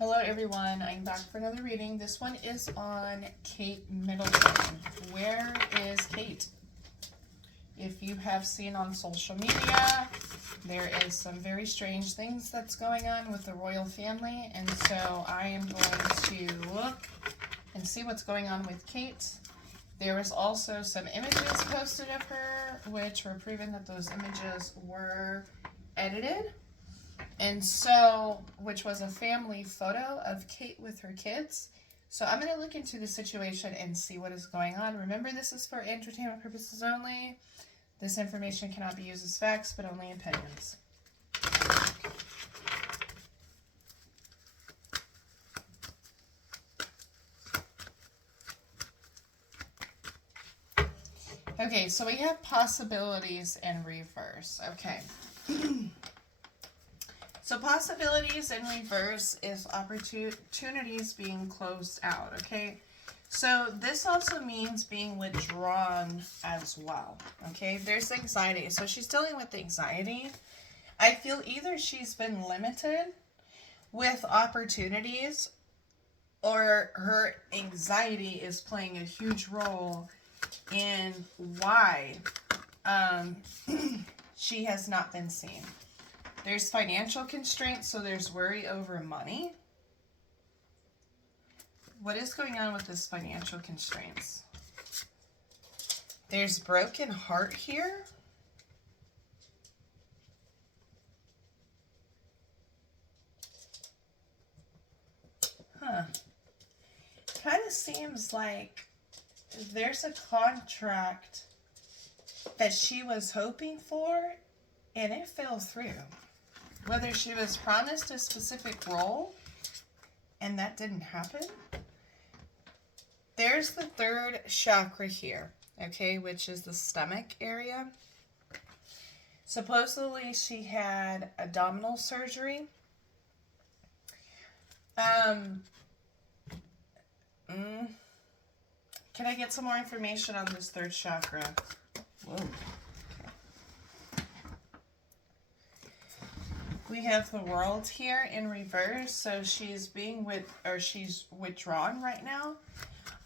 Hello everyone, I'm back for another reading. This one is on Kate Middleton. Where is Kate? If you have seen on social media, there is some very strange things that's going on with the royal family, and so I am going to look and see what's going on with Kate. There was also some images posted of her, which were proven that those images were edited. And so, which was a family photo of Kate with her kids. So I'm going to look into the situation and see what is going on. Remember, this is for entertainment purposes only. This information cannot be used as facts, but only opinions. Okay, so we have possibilities in reverse. Okay. So possibilities in reverse is opportunities being closed out, okay? So this also means being withdrawn as well, okay? There's anxiety. So she's dealing with anxiety. I feel either she's been limited with opportunities or her anxiety is playing a huge role in why she has not been seen. There's financial constraints, so there's worry over money. What is going on with this financial constraints? There's broken heart here. Huh. Kind of seems like there's a contract that she was hoping for and it fell through. Whether she was promised a specific role and that didn't happen. There's the third chakra here, okay, which is the stomach area. Supposedly she had abdominal surgery. Can I get some more information on this third chakra? Whoa. We have the World here in reverse, so she's she's withdrawn right now.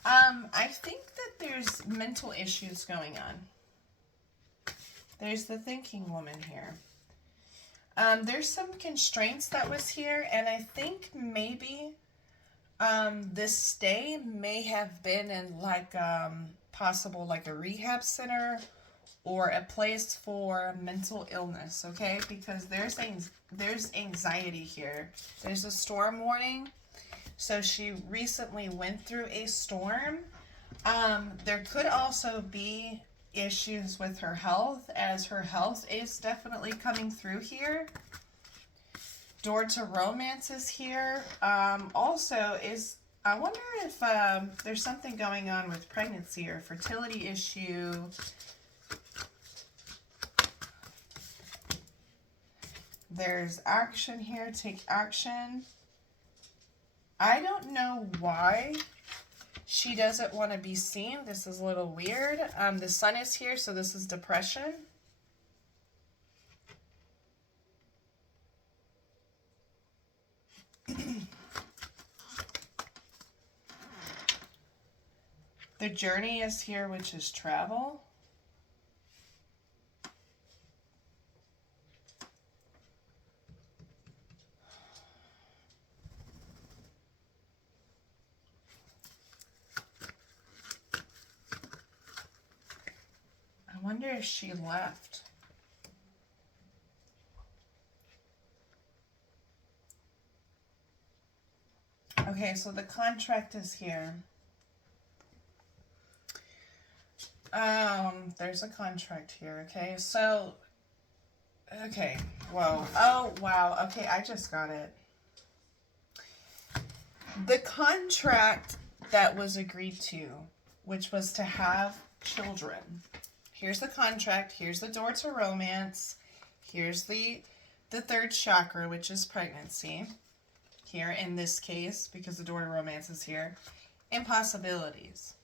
I think that there's mental issues going on. There's the thinking woman here. There's some constraints that was here, and I think maybe this stay may have been in like possible like a rehab center or a place for mental illness, okay? Because there's anxiety here. There's a storm warning. So she recently went through a storm. There could also be issues with her health, as her health is definitely coming through here. Door to romance is here. Also, I wonder if there's something going on with pregnancy or fertility issue. There's action here. Take action. I don't know why she doesn't want to be seen. This is a little weird. The sun is here, so this is depression. The journey is here, which is travel. I wonder if she left. Okay, so the contract is here. There's a contract here, okay? So, okay, whoa. Oh, wow. Okay, I just got it. The contract that was agreed to, which was to have children. Here's the contract. Here's the door to romance. Here's the third chakra, which is pregnancy. Here in this case, because the door to romance is here. Impossibilities.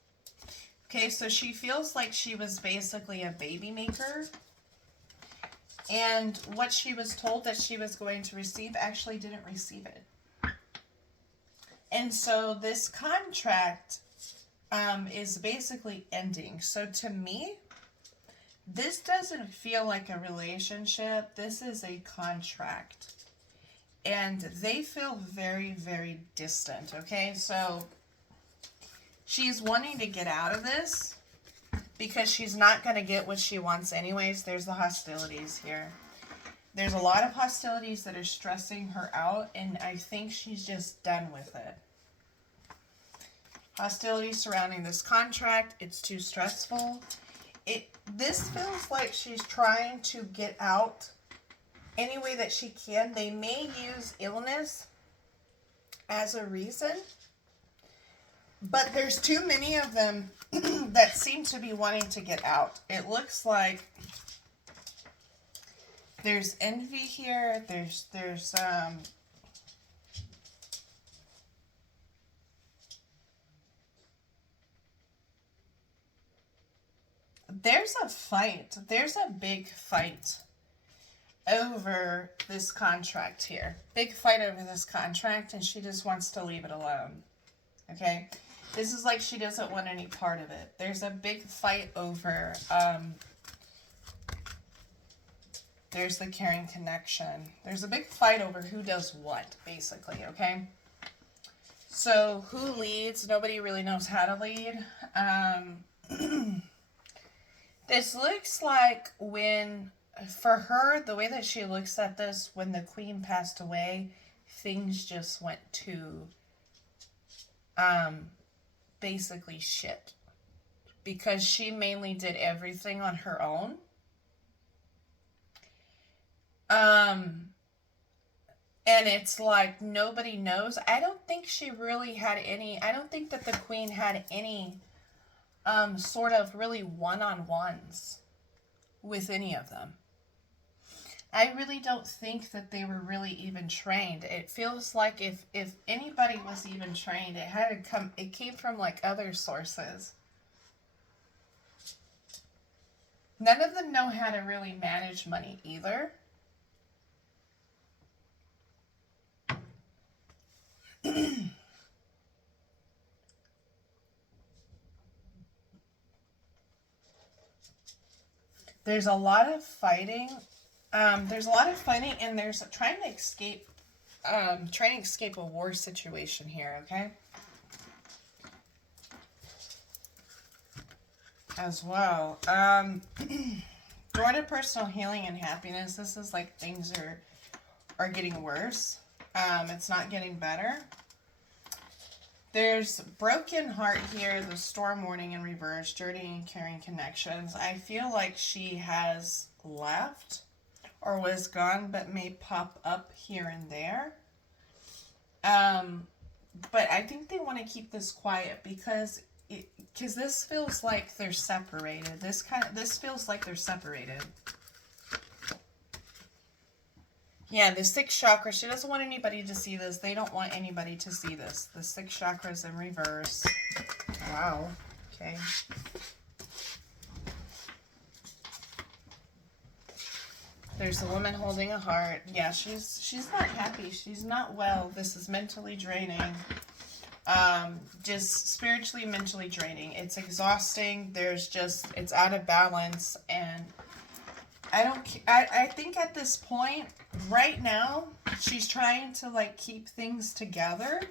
Okay, so she feels like she was basically a baby maker. And what she was told that she was going to receive actually didn't receive it. And so this contract is basically ending. So to me, this doesn't feel like a relationship. This is a contract. And they feel very, very distant, okay? So she's wanting to get out of this because she's not going to get what she wants anyways. There's the hostilities here. There's a lot of hostilities that are stressing her out, and I think she's just done with it. Hostility surrounding this contract. It's too stressful. This feels like she's trying to get out any way that she can. They may use illness as a reason, but there's too many of them that seem to be wanting to get out. It looks like there's envy here. There's a fight. There's a big fight over this contract here. Big fight over this contract, and she just wants to leave it alone. Okay? This is like she doesn't want any part of it. There's a big fight over, there's the caring connection. There's a big fight over who does what, basically, okay? So, who leads? Nobody really knows how to lead. This looks like when, for her, the way that she looks at this, when the queen passed away, things just went to, basically shit. Because she mainly did everything on her own. And it's like nobody knows. I don't think she really had any, I don't think that the queen had any sort of really one-on-ones with any of them. I really don't think that they were really even trained. It feels like if anybody was even trained, it came from like other sources. None of them know how to really manage money either. There's a lot of fighting. There's a lot of fighting, and there's trying to escape a war situation here, okay? As well. Door to personal healing and happiness. This is like things are getting worse. It's not getting better. There's broken heart here, the storm warning in reverse, dirty and caring connections. I feel like she has left or was gone, but may pop up here and there. But I think they want to keep this quiet because this feels like they're separated. This feels like they're separated. Yeah, the 6th chakra. She doesn't want anybody to see this. They don't want anybody to see this. The 6 chakras in reverse. Wow. Okay. There's a woman holding a heart. Yeah, she's not happy. She's not well. This is mentally draining. Just spiritually, mentally draining. It's exhausting. It's out of balance, and I think at this point, right now, she's trying to like keep things together.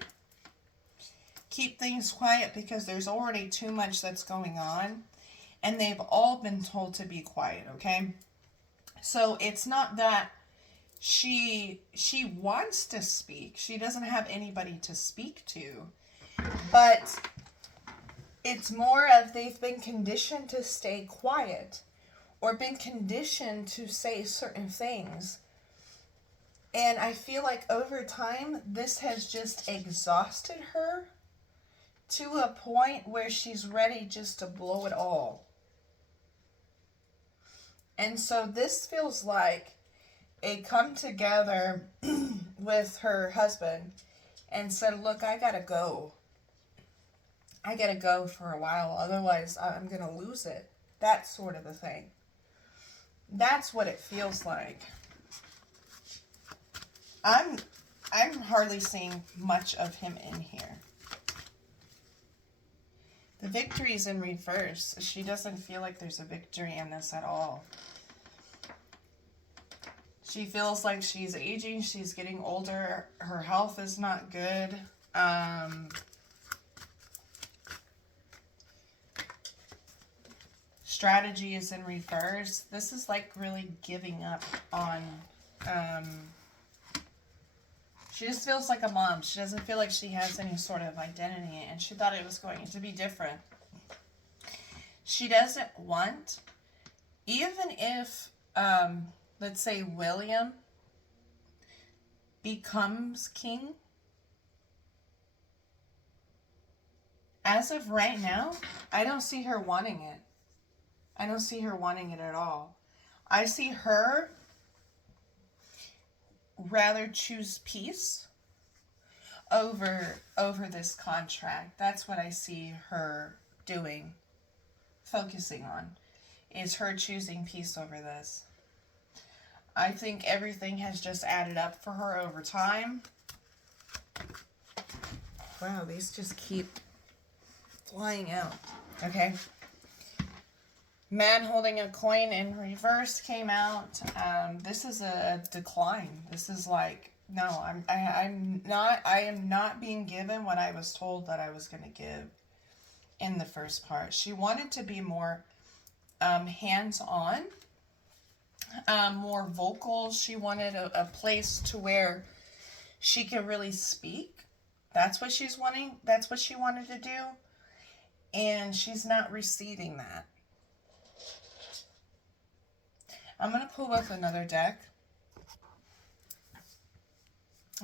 Keep things quiet because there's already too much that's going on. And they've all been told to be quiet, okay? So it's not that she wants to speak. She doesn't have anybody to speak to. But it's more of they've been conditioned to stay quiet. Or been conditioned to say certain things. And I feel like over time, this has just exhausted her to a point where she's ready just to blow it all. And so this feels like a come together with her husband and said, look, I gotta go. I gotta go for a while, otherwise I'm gonna lose it. That sort of a thing. That's what it feels like. I'm hardly seeing much of him in here. The victory's in reverse. She doesn't feel like there's a victory in this at all. She feels like she's aging. She's getting older. Her health is not good. Strategy is in reverse. This is like really giving up on... she just feels like a mom. She doesn't feel like she has any sort of identity, and she thought it was going to be different. She doesn't want, even if, let's say William becomes king, as of right now, I don't see her wanting it. I don't see her wanting it at all. I see her rather choose peace over this contract. That's what I see her doing, focusing on, is her choosing peace over this. I think everything has just added up for her over time. Wow, these just keep flying out. Okay. Man holding a coin in reverse came out. This is a decline. This is like, no, I am not being given what I was told that I was going to give in the first part. She wanted to be more hands-on, more vocal. She wanted a place to where she could really speak. That's what she's wanting. That's what she wanted to do. And she's not receiving that. I'm going to pull up another deck.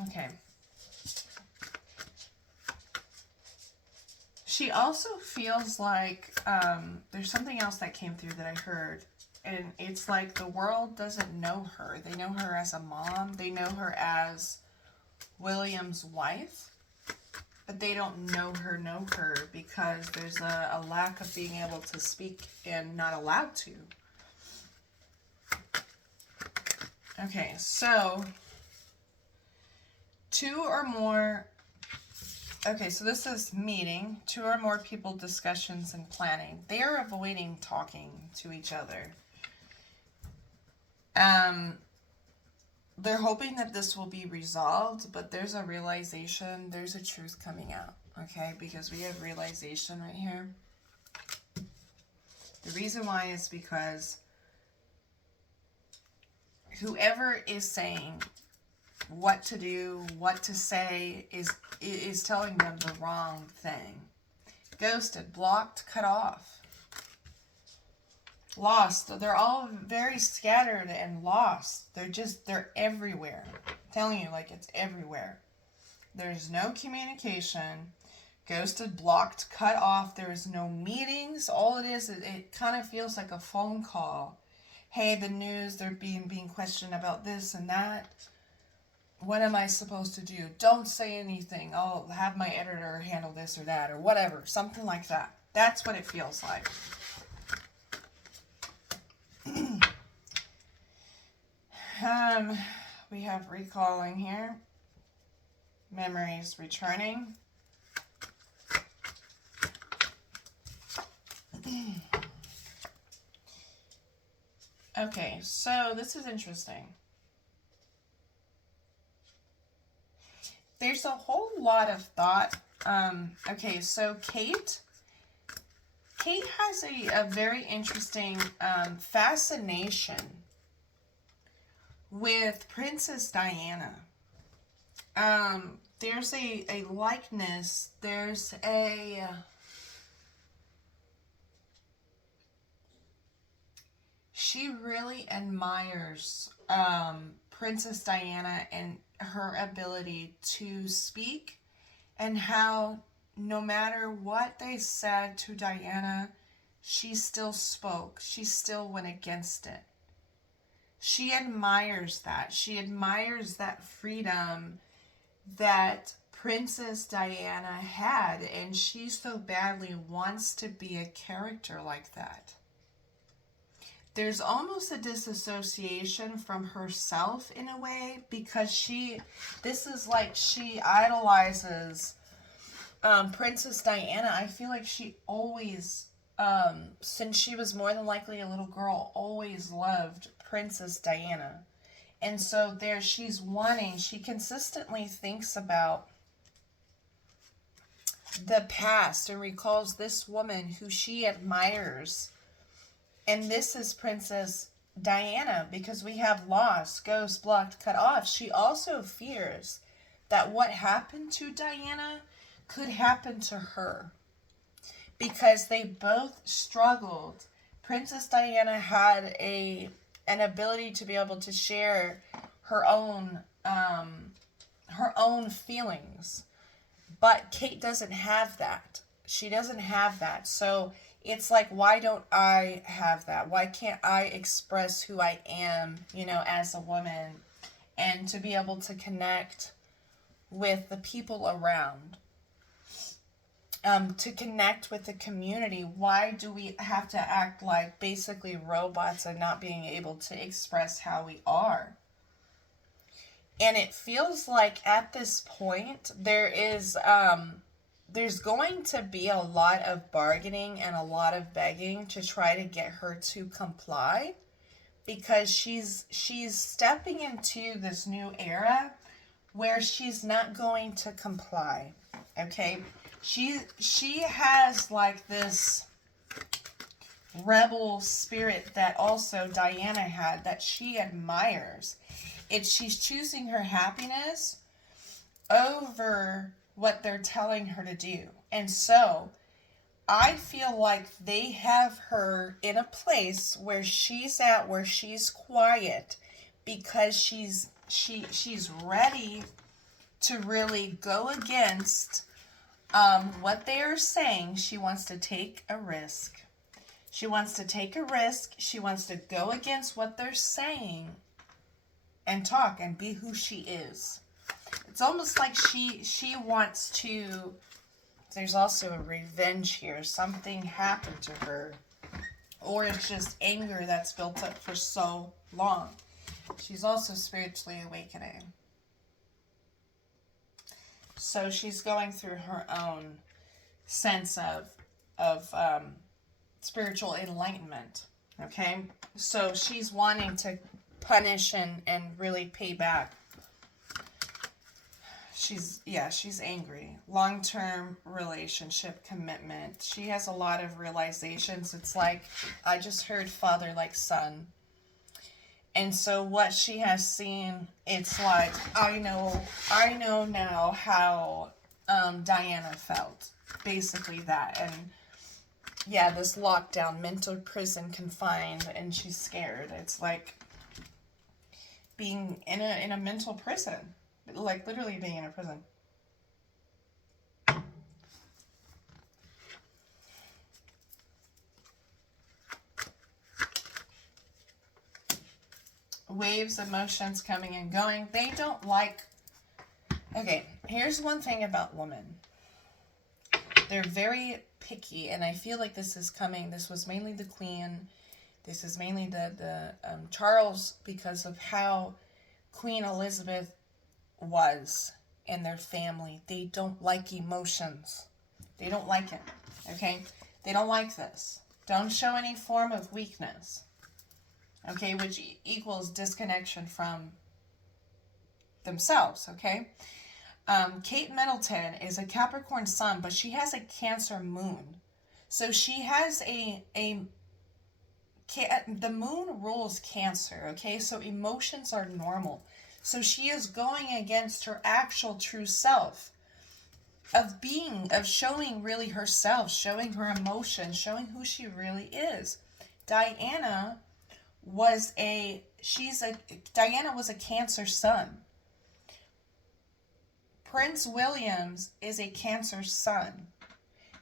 Okay. She also feels like there's something else that came through that I heard. And it's like the world doesn't know her. They know her as a mom. They know her as William's wife. But they don't know her because there's a lack of being able to speak and not allowed to. Okay, so two or more, okay, so this is meeting, two or more people, discussions, and planning. They are avoiding talking to each other. They're hoping that this will be resolved, but there's a realization, there's a truth coming out, okay, because we have realization right here. The reason why is because whoever is saying what to do, what to say, is telling them the wrong thing. Ghosted, blocked, cut off. Lost. They're all very scattered and lost. They're everywhere. I'm telling you, like, it's everywhere. There's no communication. Ghosted, blocked, cut off. There is no meetings. All it is, it kind of feels like a phone call. Hey, the news, they're being questioned about this and that. What am I supposed to do? Don't say anything. I'll have my editor handle this or that or whatever. Something like that. That's what it feels like. We have recalling here. Memories returning. Okay, so this is interesting. There's a whole lot of thought. Okay, so Kate has a very interesting fascination with Princess Diana. There's a likeness. There's a... she really admires Princess Diana and her ability to speak, and how no matter what they said to Diana, she still spoke. She still went against it. She admires that. She admires that freedom that Princess Diana had, and she so badly wants to be a character like that. there's almost a disassociation from herself in a way, because this is like she idolizes Princess Diana. I feel like she always, since she was more than likely a little girl, always loved Princess Diana. And so there she consistently thinks about the past and recalls this woman who she admires. And this is Princess Diana, because we have lost, ghost, blocked, cut off. She also fears that what happened to Diana could happen to her, because they both struggled. Princess Diana had an ability to be able to share her own feelings, but Kate doesn't have that. She doesn't have that. So it's like, why don't I have that? Why can't I express who I am, as a woman, and to be able to connect with the people around, to connect with the community? Why do we have to act like basically robots and not being able to express how we are? And it feels like at this point there's going to be a lot of bargaining and a lot of begging to try to get her to comply, because she's stepping into this new era where she's not going to comply. Okay? She has like this rebel spirit that also Diana had, that she admires. She's choosing her happiness over what they're telling her to do. And so I feel like they have her in a place where she's quiet, because she's ready to really go against what they are saying. She wants to take a risk. She wants to take a risk. She wants to go against what they're saying and talk and be who she is. It's almost like she wants to. There's also a revenge here. Something happened to her. Or it's just anger that's built up for so long. She's also spiritually awakening. So she's going through her own sense of spiritual enlightenment. Okay? So she's wanting to punish and really pay back. She's angry. Long-term relationship commitment. She has a lot of realizations. It's like, I just heard father like son. And so what she has seen, it's like, I know now how Diana felt. Basically that. And yeah, this lockdown, mental prison, confined, and she's scared. It's like being in a mental prison. Like literally being in a prison. Waves, emotions coming and going. They don't like... Okay, here's one thing about women. They're very picky, and I feel like this was mainly the Queen. This is mainly the Charles, because of how Queen Elizabeth was in their family. They don't like emotions. They don't like it. Okay? They don't like this. Don't show any form of weakness. Okay? Which equals disconnection from themselves. Okay? Kate Middleton is a Capricorn sun, but she has a Cancer moon. So she has the moon rules Cancer. Okay? So emotions are normal. So she is going against her actual true self of showing really herself, showing her emotions, showing who she really is. Diana was a Cancer sun. Prince Williams is a Cancer sun.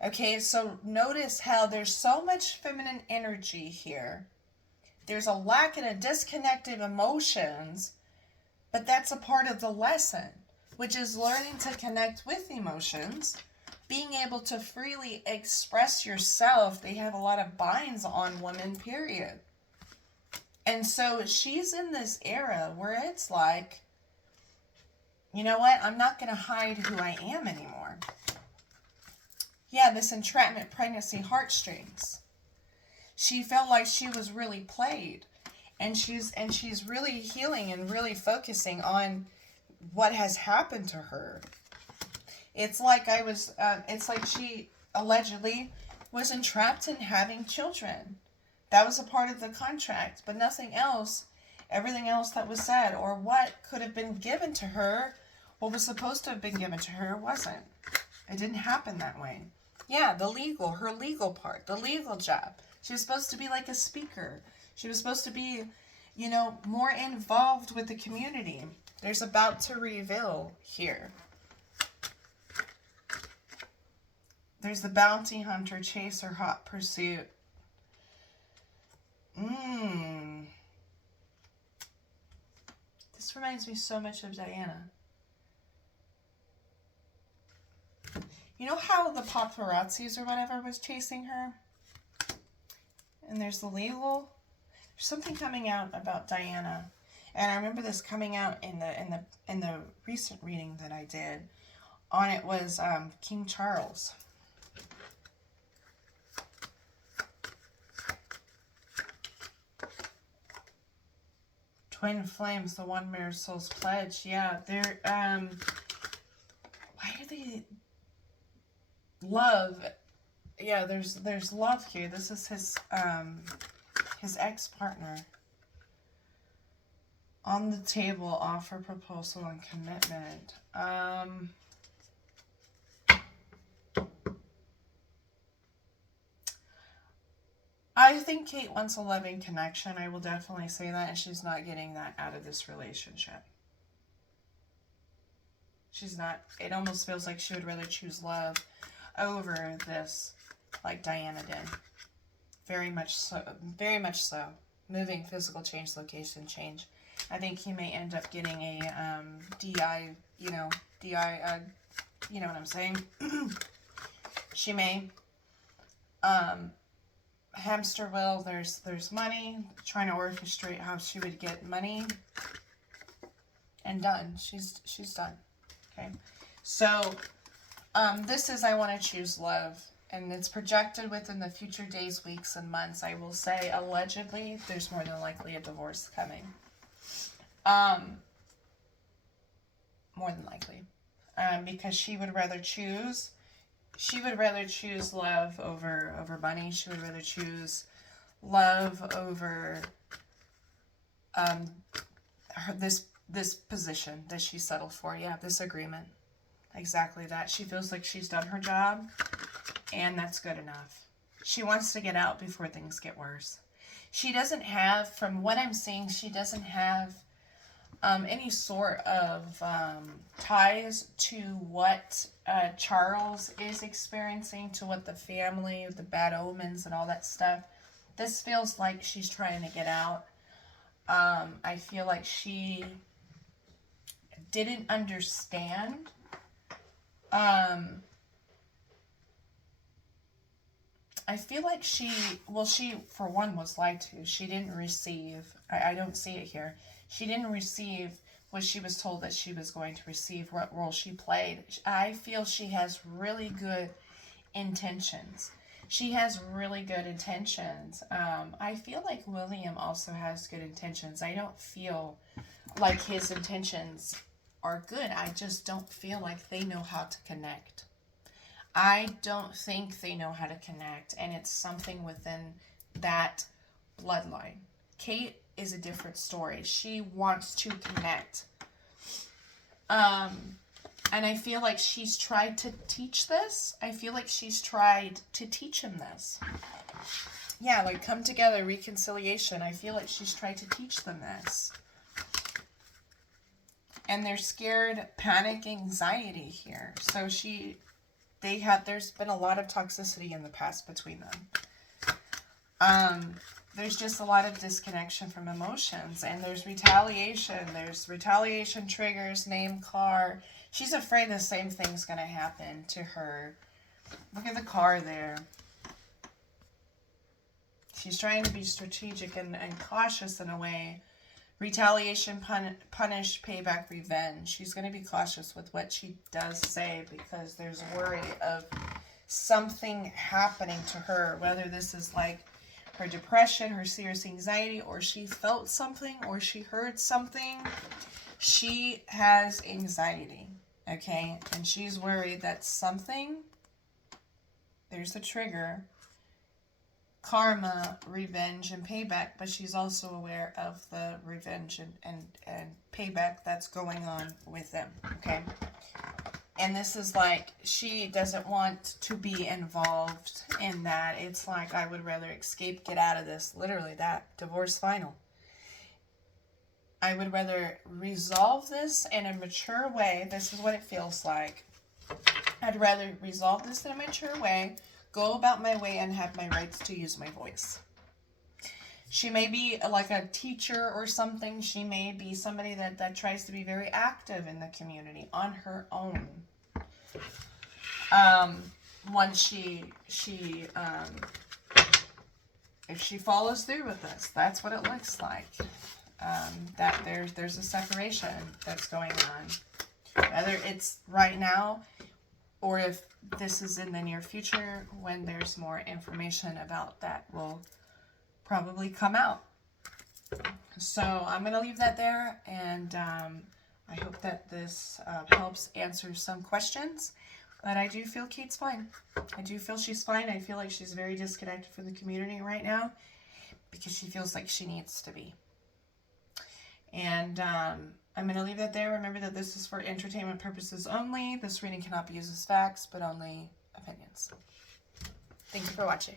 Okay, so notice how there's so much feminine energy here. There's a lack and a disconnect of emotions. But that's a part of the lesson, which is learning to connect with emotions, being able to freely express yourself. They have a lot of binds on women, period. And so she's in this era where it's like, you know what? I'm not going to hide who I am anymore. Yeah, this entrapment pregnancy heartstrings. She felt like she was really played. And she's really healing and really focusing on what has happened to her. It's like it's like she allegedly was entrapped in having children. That was a part of the contract, but nothing else, everything else that was said or what could have been given to her, what was supposed to have been given to her wasn't. It didn't happen that way. Yeah, her legal part, the legal job. She was supposed to be like a speaker. She was supposed to be, more involved with the community. There's about to reveal here. There's the bounty hunter, chaser, hot pursuit. This reminds me so much of Diana. You know how the paparazzis or whatever was chasing her? And there's the legal. There's something coming out about Diana. And I remember this coming out in the recent reading that I did. On it was King Charles. Twin flames, the one mirror soul's pledge. Yeah, they're why do they love? Yeah, there's love here. This is his ex-partner. On the table, offer, proposal, and commitment. I think Kate wants a loving connection. I will definitely say that, and she's not getting that out of this relationship. She's not. It almost feels like she would rather choose love over this, like Diana did. Very much so. Very much so. Moving, physical change, location change. I think he may end up getting a DI. You know what I'm saying. She may. Hamster wheel, there's money, trying to orchestrate how she would get money, and done. She's done. Okay, so this is I want to choose love, and it's projected within the future days, weeks, and months. I will say allegedly there's more than likely a divorce coming. More than likely, because she would rather choose love over money. She would rather choose love over this position that she settled for. Yeah, this agreement. Exactly that. She feels like she's done her job, and that's good enough. She wants to get out before things get worse. She doesn't have, from what I'm seeing, she doesn't have any sort of ties to what Charles is experiencing, to what the family, the bad omens and all that stuff. This feels like she's trying to get out. I feel like she didn't understand. I feel like she, for one, was lied to. She didn't receive, I don't see it here. She didn't receive what she was told that she was going to receive, what role she played. I feel she has really good intentions. She has really good intentions. I feel like William also has good intentions. I don't feel like his intentions are good. I just don't feel like they know how to connect. I don't think they know how to connect, and it's something within that bloodline. Kate is a different story. She wants to connect. And I feel like she's tried to teach this. I feel like she's tried to teach him this. Yeah, like come together, reconciliation. I feel like she's tried to teach them this. And they're scared, panic, anxiety here. So there's been a lot of toxicity in the past between them. There's just a lot of disconnection from emotions, and there's retaliation. There's retaliation triggers, name car. She's afraid the same thing's going to happen to her. Look at the car there. She's trying to be strategic and cautious in a way. Retaliation, punish, payback, revenge. She's going to be cautious with what she does say because there's worry of something happening to her, whether this is like her depression, her serious anxiety, or she felt something, or she heard something. She has anxiety, okay? And she's worried that something, there's a trigger, karma, revenge, and payback, but she's also aware of the revenge and payback that's going on with them, okay? And this is like, she doesn't want to be involved in that. It's like, I would rather escape, get out of this. Literally, that divorce final. I would rather resolve this in a mature way. This is what it feels like. I'd rather resolve this in a mature way, go about my way, and have my rights to use my voice. She may be like a teacher or something. She may be somebody that tries to be very active in the community on her own. Once if she follows through with this, that's what it looks like. That there's a separation that's going on. Whether it's right now or if this is in the near future, when there's more information about that will probably come out. So I'm going to leave that there, and I hope that this helps answer some questions. But I do feel Kate's fine. I do feel she's fine. I feel like she's very disconnected from the community right now because she feels like she needs to be. And I'm going to leave that there. Remember that this is for entertainment purposes only. This reading cannot be used as facts, but only opinions. Thank you for watching.